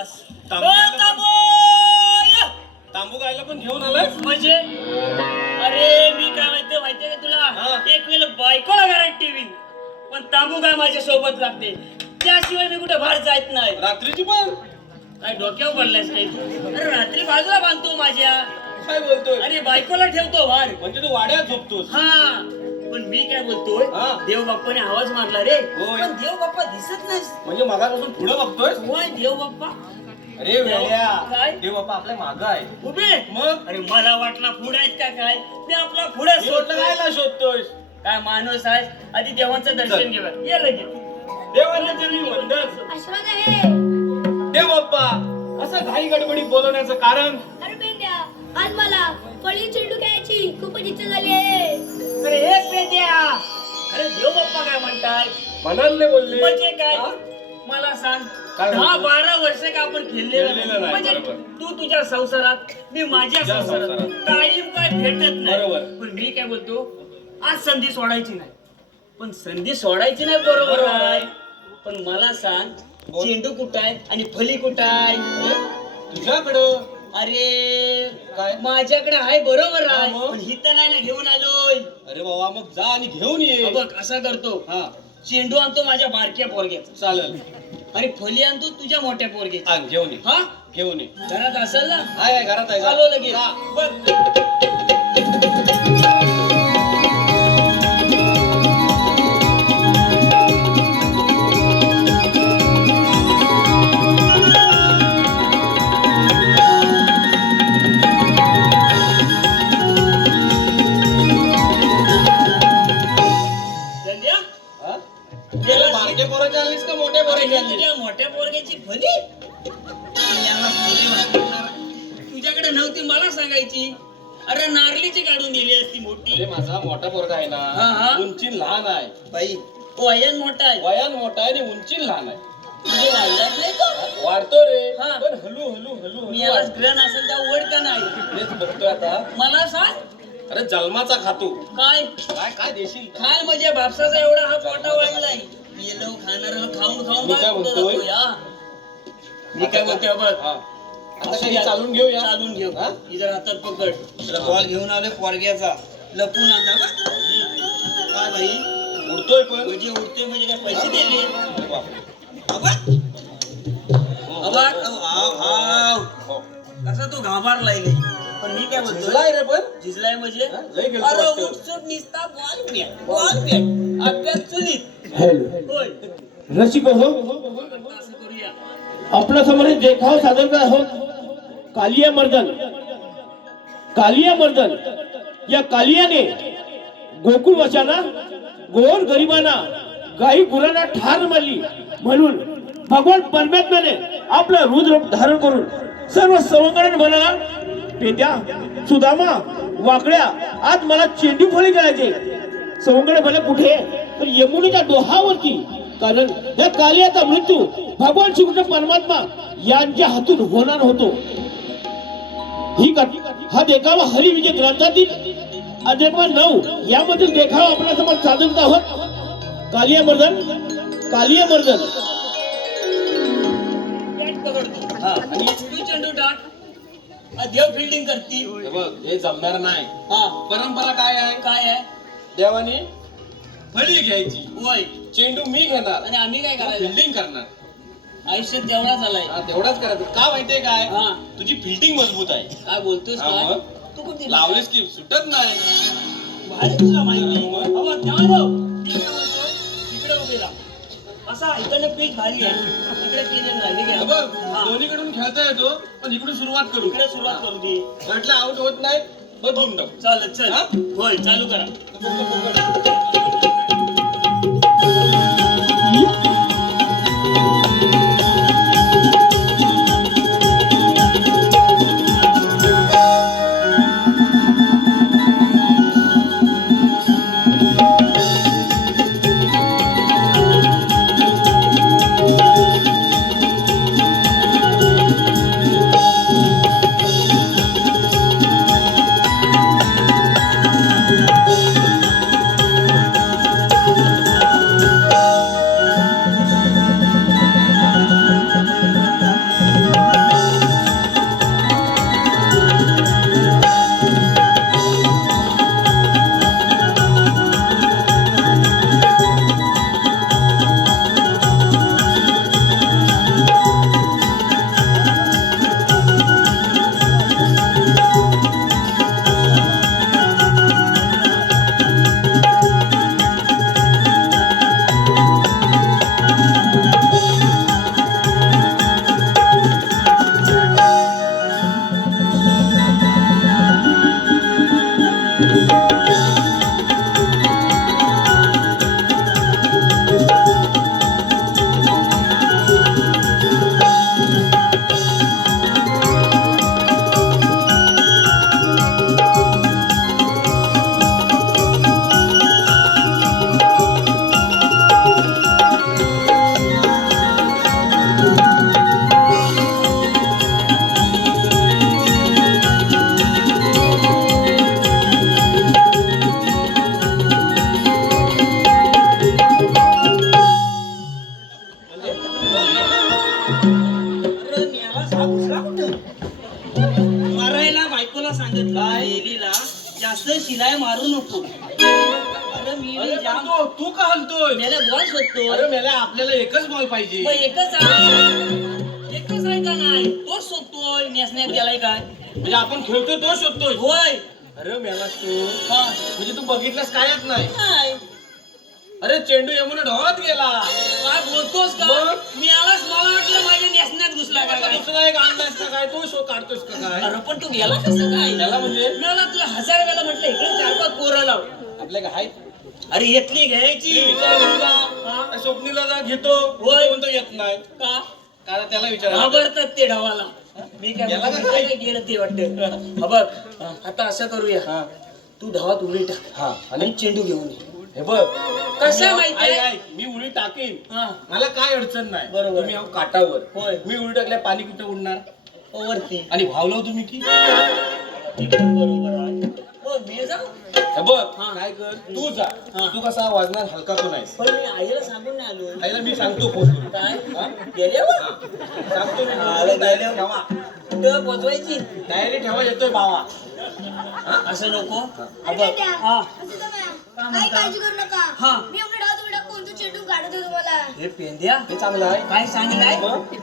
बस तांबू ओ, खायला तांबू या. तांबू खायला पण घेऊन आलाय. म्हणजे अरे मी काय माहितीये का तुला हा. एक वेळ बायकोला गॅरंटी टीव्ही पण तांबू काय माझ्या सोबत लागते त्याशिवाय मी कुठे बाहेर जात नाही. रात्रीची पण काय डोक्यावर पडलायस काही तू? अरे रात्री बाजूला बांधतो माझ्या. काय बोलतोय? अरे बायकोला ठेवतो बाहेर. म्हणजे तू वाड्यात झोपतोस. हा पण मी काय बोलतोय हा. देव बाप्पाने आवाज मारला रे होय. पण देव बाप्पा दिसत नाही. म्हणजे मगापासून पुढे बघतोय. होय देव बाप्पा अरे वेड्या, काय? देव बाप्पा आपल्या मागं आहे. उभे मग अरे मला वाटला पुढे आहेत का काय मी आपला पुढे मी म्हटलं काय ना शोधतोय. काय माणूस आहे आधी देवांचं दर्शन चल. घेऊया ये लगेच देवाला जरी म्हणतात आशीर्वाद आहे. देव बाप्पा असं घाई गडबडीत बोलवण्याचं कारण. अरे बेंद्या, आज मला फळी चेंडू खेळायची खूपच इच्छा झाली आहे. अरे हे पेद्या अरे देव बाप्पा काय म्हणताय मनातले बोलले म्हणजे काय हा? मला सांग काय 10-12 वर्ष का आपण खेळलेलं खेळलेलं नाही, म्हणजे बरोबर. तू तुझ्या संसारात मी माझ्या तुझ्या संसारात संसारात. कायम काय भेटत नाही बरोबर. पण मी काय बोलतो आज संधी सोडायची नाही पण संधी सोडायची नाही बरोबर बरोबर. आहे पण मला सांग बोल. चेंडू कुठं आहे आणि फली कुठं आहे तुझ्याकडं अरे काय? माझ्याकडे आहे बरोबर हा, आहे मग? पण हिथं नाही ना घेऊन आलोय अरे बाबा मग जा आणि घेऊन ये. बघ असा करतो हा चेंडू आणतो माझ्या बारक्या पोरग्याचा चालेल. आणि फली आणतो तुझ्या मोठ्या पोरग्याचा आण घेऊन ये. हा घेऊन ये. घरात असेल ना आहे घरात आहे. आलो लगेच हा. बघ धन्या, हा? गेला बारके पोराचे आणलीस का मोठे अरे पोराचे हे आणलीस? तुझ्या मोठ्या पोरग्याची फली याला फली वाटणार. तुझ्याकडे नव्हती मला सांगायची अरे नारळीची काढून दिली असती मोठी अरे माझा मोठा पोरगा आहे हा, हा. ना उंची लहान आहे. बाई वयन मोठा आहे वयान मोठा आहे आणि उंची लहान आहे. म्हणजे वाढलाच नाही का वाढतो रे हा. पण हलू हलू हलू मी हलू याला वाढतो. ग्रहण असेल तर वड का नाही तेच बघतोय आता. मला सांग अरे जन्माचा खातो. काय काय काय देशील? खाल म्हणजे बापसाचा एवढा हा पोटा वाढलाय येलो खाणार खाऊन खाऊन मी काय बाळ कुठं म्हणतोय? जातोय, हा? मी काय म्हणतोय बघ हा. आता काही चालून घेऊया. चालून घेऊ हा? इधर हातात पकड तुला बॉल घेऊन आलोय पोरग्याचा लपून आणला का काय भाई उडतोय पण. म्हणजे उठतोय म्हणजे काय पैसे दिले अरे बापरे. हो. कसा तू घाबरलाय लय. पण मी काय बोलतोय झिजलाय रे पण. झिजलाय म्हणजे हा? लय गेलतो अरे वाटतं. उठसूट निसता बॉल बॅट अभ्यास चुलीत होय रसिक हो असं करूया आपल्या समोर एक देखाव सादर करत आहोत. कालिया मर्दन. कालिया मर्दन या कालियाने गोकुळवाशांना गोर गरिबांना गाई गुरांना ठार मारली म्हणून भगवान परमेश्वराने आपलं रुद्र धारण करून सर्व सवंगड म्हणाला पेद्या सुदामा वाकड्या आज मला चेंडू फळी करायचे. सवंगड म्हणे कुठे तर यमुनेच्या डोहावरती कारण या कालियाचा मृत्यू भगवान श्रीकृष्ण परमात्मा यांच्या हातून होणार होतो. ही हा देखावा हरिविजय ग्रंथातील अध्याय 9 यामधील देखावा आपल्या समोर सादर करत आहोत. कालिया मर्दन. कालिया मर्दन बॅट पकडतो हा आणि तू चेंडू टाक देव फिल्डिंग करती हे बघ हे जमणार नाही. हा परंपरा काय आहे? काय आहे देवाने फळी घ्यायची. वय चेंडू मी घेणार आणि आम्ही काय करायचं फिल्डिंग करणार. आयुष्यात जेवढा झालाय हा, तेवढाच करायचं. का माहितीये काय? हा. तुझी फिल्डिंग मजबूत आहे. काय बोलतोस हा, काय मग? तू कुठे लावलीस की सुटत नाही. भारी तुला माहिती मग? अबा त्यावर तिकडे बोलतोय तिकडे उभे राहा असा इकडनं पीच भारी आहे तिकडे केलेलं नाही हे हे घ्या. बघ हा. दोन्हीकडून खेळता येतो पण इकडून सुरुवात करू. इकडे सुरुवात करू दे म्हटलं आउट होत नाही बदलून टाकू. चालत चल हा? होय चालू करा अरे मेला साप घुसला कुठं? मारायला बायकोला सांगितलं एलीला जास्त शिलाई मारू नको. अरे मी अरे पण जाम तू का हलतोय? मेला बॉल शोधतो. अरे मेल्या आपल्याला एकच बॉल पाहिजे. मग एकच आहे का नाही? तोच शोधतोय. नेसण्यात गेलाय काय? म्हणजे आपण खेळतोय तो शोधतोय. होय. अरे मेलास तू हा. म्हणजे तू बघितलंस कायच नाही. नाही. अरे चेंडू यमुना ढवात गेला. काय बोलतोस का? मग? मी आलाच मला वाटलं माझ्या नेसण्यात घुसला आता काय. दुसरा एक आणलायस का काय? तू शो काढतोस का काय? अरे पण तू गेला कसं काय? त्याला म्हणजे मी आला तुला 1000 वेळा म्हटलं इकडे 4-5 पोरं लाव. आपल्या काय अरे घेतली घ्यायची. हा? स्वप्नीला जा घेतो होय. म्हणतो येत नाही का? कारण त्याला विचार घाबरतात ते ढवाला. मी काय गेला का म्हणतो, काय? काय गेलं ते वाटतं. हा बघ आता असं करूया. हा तू ढवात उडी टाक हा आणि चेंडू घेऊन ये. हे बघ कशा माहिती ऐक, आहे? ऐक, मी उडी टाकीन हा मला काय अडचण नाही. बरोबर. तुम्ही आहो काटावर होय. मी उडी टाकल्या पाणी कुठे उडणार वरती. आणि भावलो तुम्ही की ते पण बरोबर आहे. हो मी जाऊ. हे बघ हा. काय कर तू जा. हा. तू कसा वाजणार हलका तो नाहीस. पण मी आईला सांगून नाही आलो. आईला मी सांगतो फोन करून. काय हा? गेल्यावर हा. सांगतो मी आलं डायरी गेल्यावर. ठेवा. कुठं पोचवायची डायरी ठेवा येतोय भावा. असं नको. अरे बघ. तात्या, हा असं तर नाही. काय काही म्हणता? काळजी करू नका. हा. मी एवढं डाव तुम्ही कोणतं चेंडू काढत आहे तुम्हाला. हे पेंद्या हे चांगलं आहे. काय सांगितलंय? मग?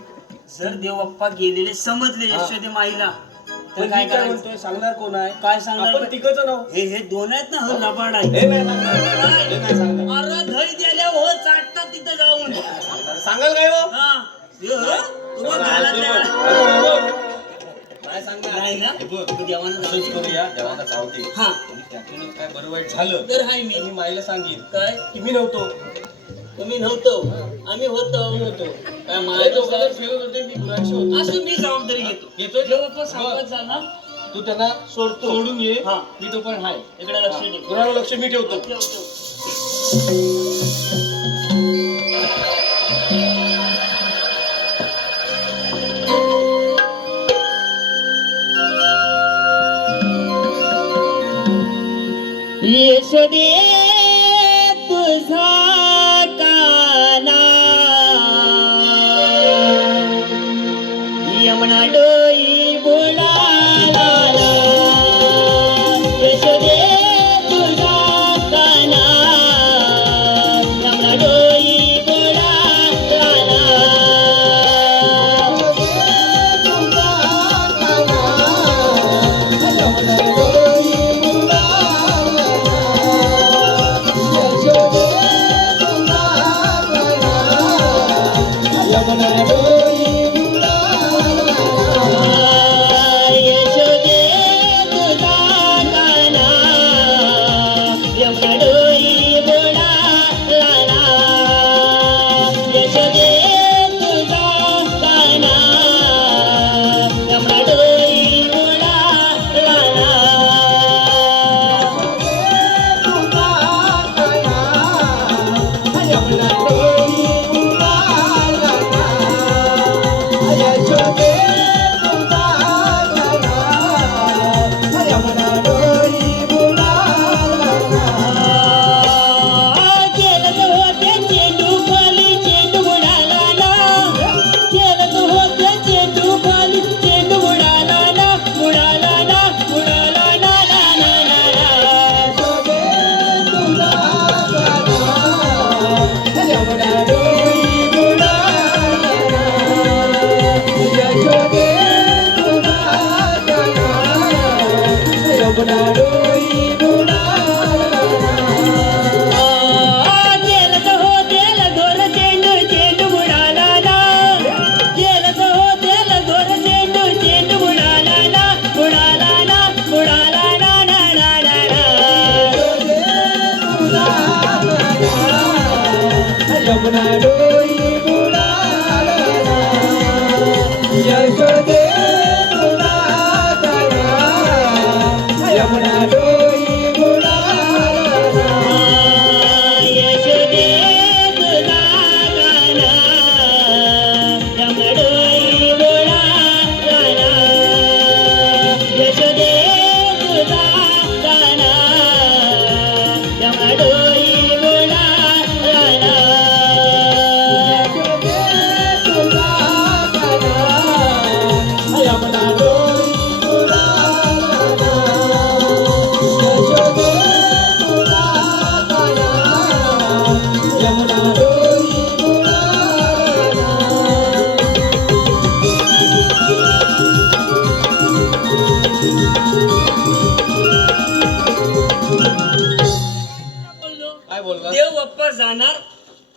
जर देवबाप्पा गेलेले समजले हा. यशोदे माईला तर पण काय मी काय करायचं? म्हणतोय सांगणार कोण आहे? काय सांगणार? आपण तिघच नाव. हे दोन आहेत ना हो लबाड आहे. हे नाही सांगणार. हे नाही सांगणार. अरे धई दिल्या हो चाटतात तिथं जाऊन. सांगाल काय हो? हा हे हो, तुम्ही घालातल्या. काय सांगणार नाही ना? हे बघ, तू देवानं असंच करूया देवाला चावते हा आणि त्यातूनच काय बरं वाईट झालं तर हाय तर मी मी माईला सांगेन काय की मी नव्हतो. तुम्ही नव्हतो आम्ही होतो. मी होतो. काय माझे माझं दोघं खेळत होते मी गुराक्षी होतो. असं मी जबाबदारी घेतो. घेतोय? देवबाप्पा सांगत जा ना. तू त्यांना सोडतो. सोडून ये. हा. मी तो पण हाय. इकडे लक्ष दे. गुरावर लक्ष मी ठेवतो. ठेव. यशोदे तुझा काना यमुना डोई बुडाला यशोदे तुझा काना यमुना डोई बुडाला यशोदे तुझा काना यमुना डोई बुडाला यशोदे तुझा काना यमुना डोई बुडाला खेळत होते चेंडू खाली चेंडू बुडाला ना खेळत होते चेंडू खाली चेंडू बुडाला ना बुडाला ना बुडाला ना ना ना खेळत होते लगोर चेंडू चेंडू बुडाला ना खेळत होते लगोर चेंडू चेंडू बुडाला ना बुडाला ना बुडाला ना ना ना ना यशोदे तुझा काना यमुना डोई बुडाला यशोदे तुझा काना यमुना डोई बुडाला जाणार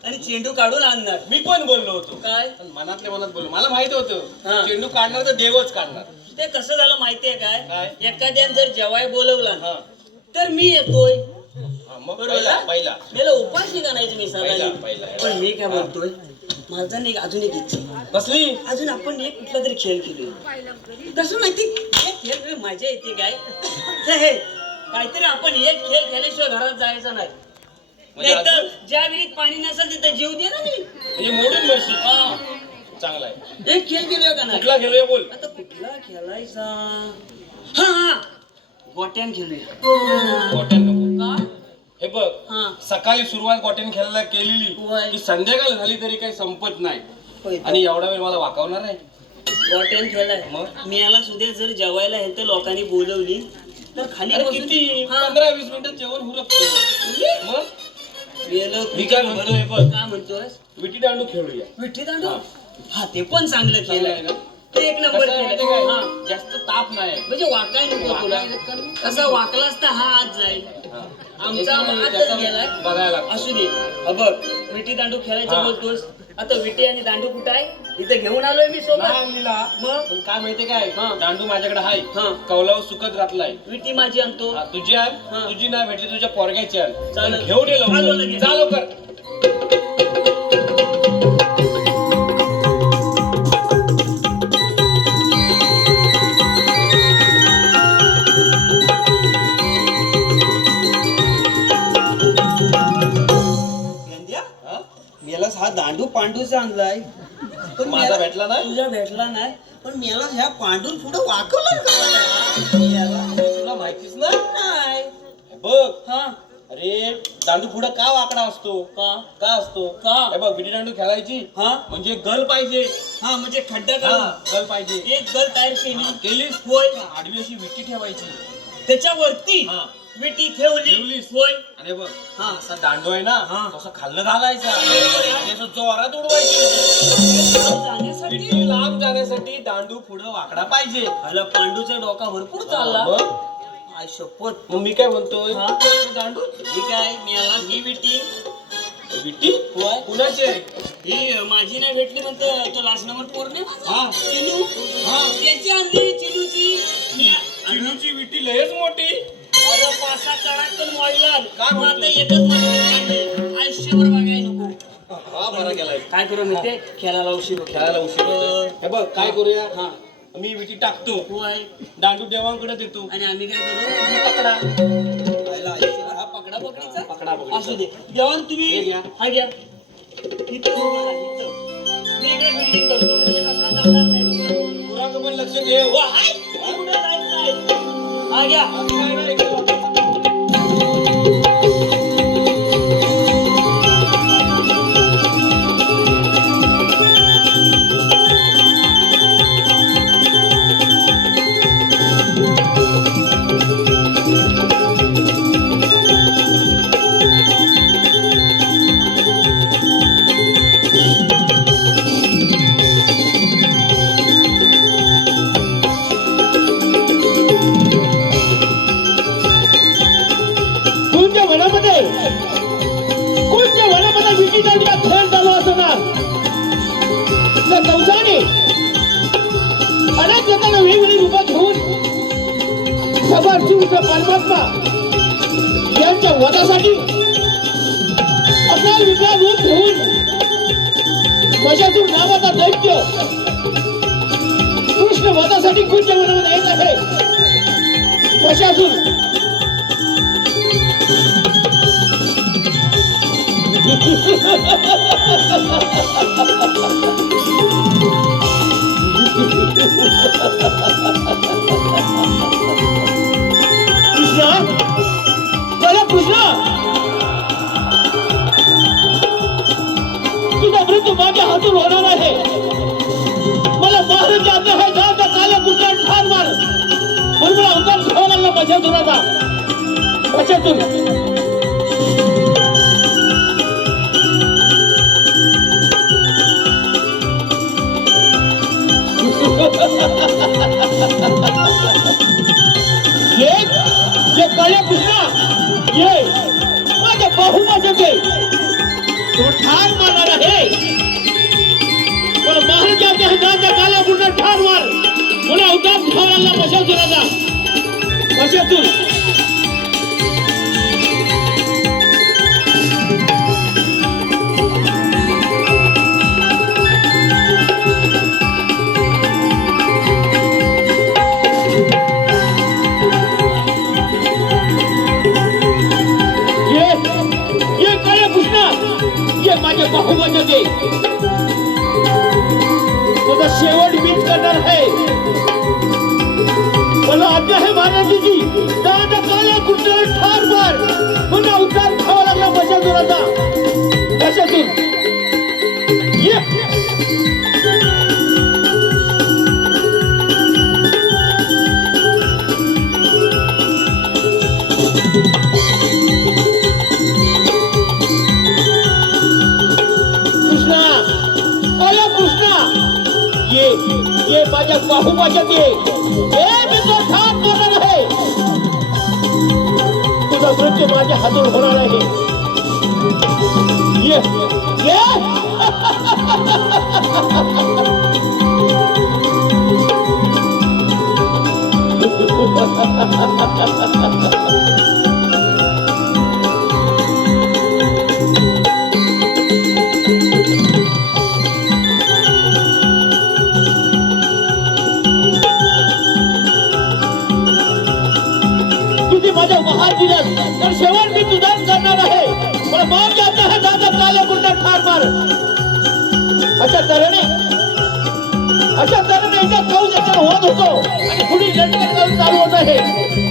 आणि चेंडू काढून आणणार. मी पण बोललो होतो, काय पण मनातल्या मनात बोललो. मला माहिती हा. होतं चेंडू काढणार तर देवच काढणार. ते कसं झालं माहितीये काय? काय? एखाद्याने जर जेवाय बोलवला हा. तर मी येतोय, हा, मग बरोबर पहिला ना? पहिला मला उपास नाही करायचं मी पहिला सगळ्यांनी. पहिला पण मी काय बोलतोय, माझा नाही अजून एक इच्छा, कसली? अजून आपण एक कुठला तरी खेळ खेळूया. कसं माहिती, एक खेळ खेळ मजा येते काय हे काहीतरी आपण एक खेळ खेळल्याशिवाय घरात जायचं नाही. म्हणजे नाहीतर ज्या विहिरीत पाणी नसेल तिथे जीव दे ना मी. म्हणजे मोडून बरशी. हा. चांगला आहे. एक खेळ खेळूया का नाही? कुठला खेळूया बोल. आता कुठला खेळायचा? हा हा गोट्यान खेळूया. गोट्यान नको. का? हे बघ, हा. सकाळी सुरुवात गोट्यान खेळायला होय. केलेली की संध्याकाळ झाली तरी काही संपत नाही. होय तर. आणि एवढा वेळ मला वाकावणार आहे. गोट्यान खेळाय मग? मी याला सुद्धा जर जेवायला हे तर लोकांनी बोलवली तर खाली अरे बसून- किती हा. 15-20 मिनिटात जेवण हुरपतो. मग गेलो मी काय म्हणतोय बघ, काय म्हणतोय? विटी दांडू खेळूया. विठी दांडू. हा. हा ते पण चांगलं चांगलं केलंय आहे ना? ते एक नंबर कसं आहे माहिती केलंय. आहे हा. काय? जास्त ताप नाही. म्हणजे वाकाय नको तुला. असं वाकलास तर हा आज जाईल. हा. आमचा त्याचा आजच गेलाय. बघायला लागतो. असू दे. हा बघ विटी दांडू खेळायचं हा. बोलतोस. आता विटी आणि दांडू कुठं आहे? इथं घेऊन आलोय मी नाही सोबत. आणलेला. मग? पण काय माहितीये काय, हा. दांडू माझ्याकडे आहे. हा. कौलावर सुकत घातलाय. विटी माझी आणतो. हा, तुझी आण. हा. तुझी नाही भेटली तुझ्या पोरग्याची आण. चालेल. पण घेऊन ये आलो लवकर. लगेच. जा लवकर. गेंद्या, हा? मेलास हा दांडू पांडूचा आणलाय. पण माझा मेला- भेटला नाही? तुझा भेटला नाही. पण मेला ह्या पांडून पुढे वाकवलं का? मेला तुला माहितीच ना. नाही. हे बघ, हा अरे दांडू पुढे का वाकडा असतो? का? का असतो? का? हे बघ, विटी दांडू खेळायची हा म्हणजे गल पाहिजे. हा म्हणजे खड्डा हा, करून गल पाहिजे. एक गल तयार केली. केलीस? होय. आडवी अशी विटी ठेवायची. त्याच्यावरती हा. विटी ठेवली. ठेवलीस? होय. अरे बघ, हा. असा दांडू आहे ना, हा. तसं खाल्लं घालायचा आणि असं जोरात उडवायची. जाण्यासाठी विटी लांब जाण्यासाठी दांडू पुढं वाकडा पाहिजे. आला पांडूचा डोका भरपूर चालला. मग आय शपथ. मग मी काय म्हणतोय, हा. दांडू ठीक आहे मी आला ही विटी. विटी होय. कुणाची आहे? ही माझी नाही भेटली म्हणतो तो लास्ट नंबर पोर नाही माझा. हा. चिनू. हा त्याची आणली चिनूची. चिनूची विटी लयच मोठी. अरे पासा चढात मोडलाल. काय मग म्हणतो? आता एकच म्हणतो आयुष्यभर बघाय नको. हा बरा गेलाय. काय करू मी ते खेळायला उशीर होतो. खेळायला उशीर होतोय. हे बघ काय करूया, हा मी विटी टाकतो, होय. दांडू देवांकडे देतो. आणि आम्ही काय करू? मी पकडा. पहिला आयुष्यभर हा पकडा पकडीचा. पकडा पकडीचा. असू दे. जेवण हे तुम्ही घ्या. हा घ्या. इथं मला इथं. मी इकडे बिल्डिंग करतो. म्हणजे कसला जाणार नाही तुला. पुराचं पण लक्ष ठेव. हो, हाय. कुठं जायचं नाही. हा घ्या. आम्ही काय नाही केलं. तुमच्या वनामध्ये कोणत्या वनामध्ये विटी दांडूचा खेळ चालू असणार त्या कंसाने अनेक लोकांना वेगवेगळी रूपात घेऊन भगवान शिवचा परमात्मा यांच्या वधासाठी आपला विचार रूप घेऊन मशासूर नावाचा दैत्य कृष्ण वधासाठी कोणत्या वनामध्ये येत आहे मशासूर कृष्णा चला कृष्णा तुझा मृत्यू माझ्या हातून होणार आहे मला मारून जाते आहे जाता काल्या कुत्रा ठार मार म्हणून मला उतार घ्यावा लागला मशासुराचा मशासूर ये काळ्या कृष्णा ये माझ्या बाहू माझ्याचे तो ठार मारणार आहे पण महाराजांच्या हाताच्या काल्या कुठला ठार मार मला उतार घ्यावा लागला पशासुराचा पशासुर ये काळ्या कृष्णा ये माझ्या बाहुबाच्या दे तुझा शेवट मीच करणार आहे मला आज्ञा आहे महाराजीची दादा काळ्या कृष्णाला ठार मार पुन्हा उतार खावा लागला बशासुराचा बशासुर ये कृष्णा काळ्या कृष्णा ये माझ्या बाहुबाच्या दे मी तो ठार करणार आहे तुझा मृत्यू माझ्या हातून होणार आहे ये ये किती माझ्या महार दिलास तर शेवट मी तुझाच करणार आहे पण मार जाता है दादा काल्या कुंडा ठार मार अशा तऱ्हेने इथे कौल होत होतो आणि पुढील लढत चालू होत आहे